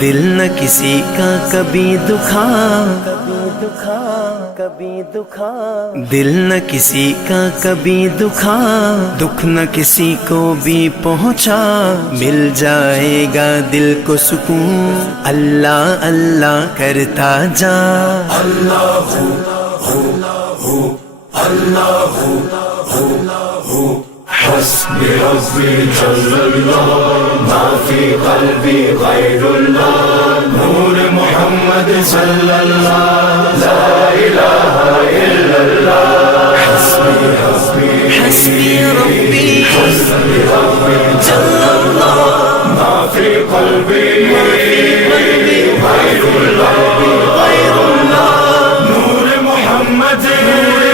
دل نہ کسی کا کبھی دکھا، دل نہ کسی کا کبھی دکھا، دکھ نہ کسی کو بھی پہنچا، مل جائے گا دل کو سکون، اللہ اللہ کرتا جا۔ اللہ اللہ حسبی ربی جل اللہ ما فی قلبی غیر اللہ، نور محمد صلی اللہ لا الہ الا اللہ، حسبی ربی حسبی ربی جل اللہ ما فی قلبی غیر اللہ، نور محمد صلی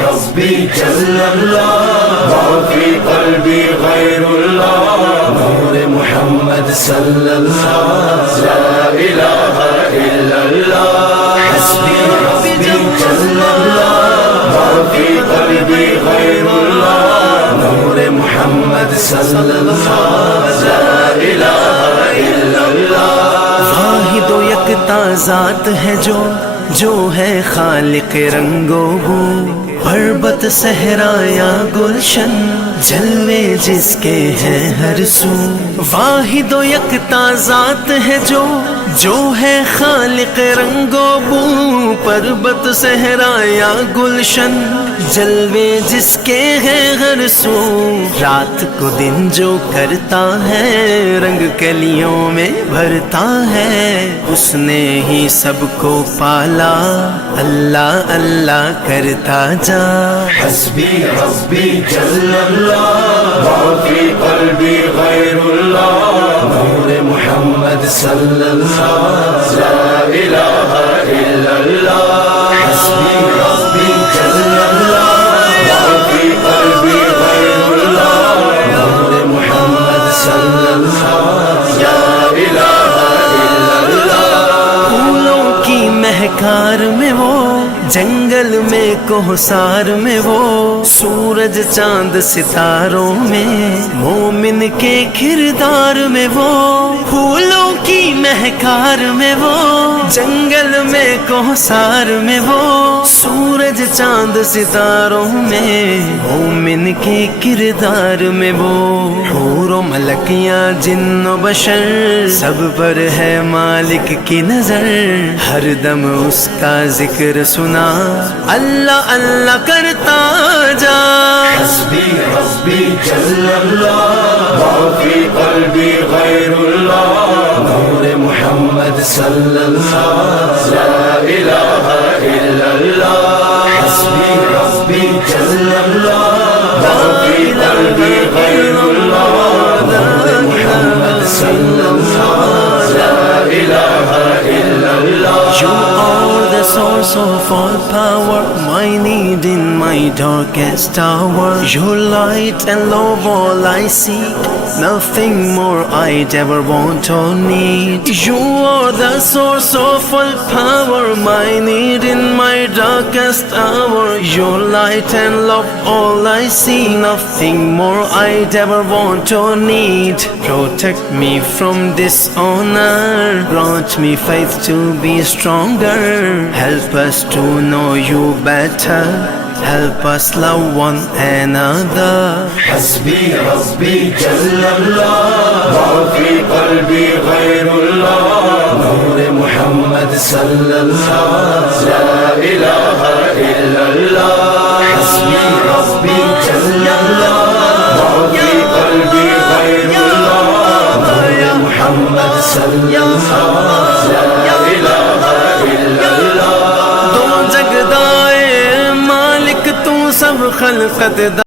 ربی جل اللہ ما فی قلبی غیر اللہ، نور محمد صلی اللہ لا الہ الا اللہ، حسبی ربی جل اللہ ما فی قلبی غیر اللہ، نور محمد صلی اللہ لا الہ الا اللہ۔ واحد و یکتا ذات ہے جو ہے خالق رنگ و بو، پربت صحرا یا گلشن، جلوے جس کے ہیں ہر سو۔ واحد و یکتا ذات ہے جو ہے خالق رنگ و بو، پربت صحرا یا گلشن، جلوے جس کے ہیں ہر سو۔ رات کو دن جو کرتا ہے، رنگ کلیوں میں بھرتا ہے، اس نے ہی سب کو پالا، اللہ اللہ کرتا جا۔ حسبی ربی جل اللہ ما فی قلبی غیر اللہ، نور محمد صلی اللہ لا الہ الا اللہ، حسبی ربی جل اللہ ما فی قلبی غیر اللہ، نور محمد صلی اللہ لا الہ الا اللہ۔ پھولوں کی مہکار میں وہ، جنگل میں کوہسار میں وہ، سورج چاند ستاروں میں، مومن کے کردار میں وہ۔ پھولوں کی مہکار میں وہ، جنگل میں کوہسار میں وہ، سورج چاند ستاروں میں، مومن کے کردار میں وہ۔ حور و ملکیاں جن و بشر، سب پر ہے مالک کی نظر، ہر دم اس کا ذکر سنا، اللہ اللہ کرتا جا۔ حسبی ربی جل اللہ ما فی قلبی غیر اللہ، نور محمد صلی اللہ لا الہ الا اللہ، حسبی ربی جل اللہ ما فی قلبی غیر اللہ، نور محمد صلی اللہ لا الہ الا اللہ۔ You are the source of all power, my need in my darkest hour. Your light and love all I seek, nothing more I'd ever want or need. You are the source of all power, my need in my darkest hour. Your light and love all I see, nothing more I'd ever want or need. Protect me from dishonor, grant me faith to be stronger, help us to know you better, help us love one another. حسبی ربی جل اللہ ما فی قلبی غیر اللہ، نور محمد صلی اللہ لا الہ الا اللہ، حسبی ربی جل اللہ ما فی قلبی غیر اللہ، نور محمد صلی اللہ لا الہ الا اللہ۔ دو جگدائے مالک تو سب خلقت